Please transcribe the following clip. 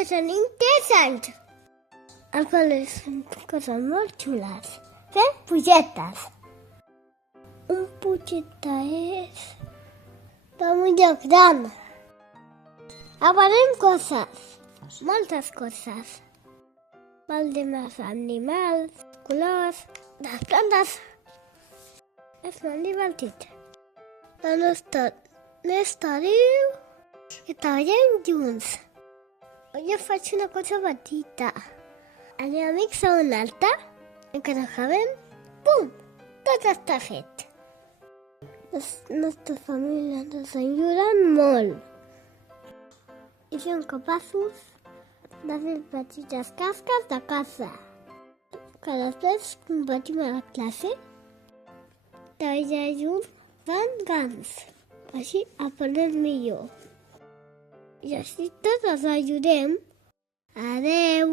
que són interessants. El col·le són coses molt xules. Fer pugetes. Un pugeta és per un lloc gran. Aparem coses, moltes coses. Veurem els animals, colors, les plantes. És molt divertit. La nostra diu que treballem junts. Jo faig una cosa petita. El meu amic fa una altra. I quan acabem, pum! Tot està fet. La nostra família ens ajuda molt. I som capaços de fer petites tasques de casa. Que després compartim a la classe. Treballar junts fan grans. Així aprenem millor. I així tots ens ajudem. Adeu!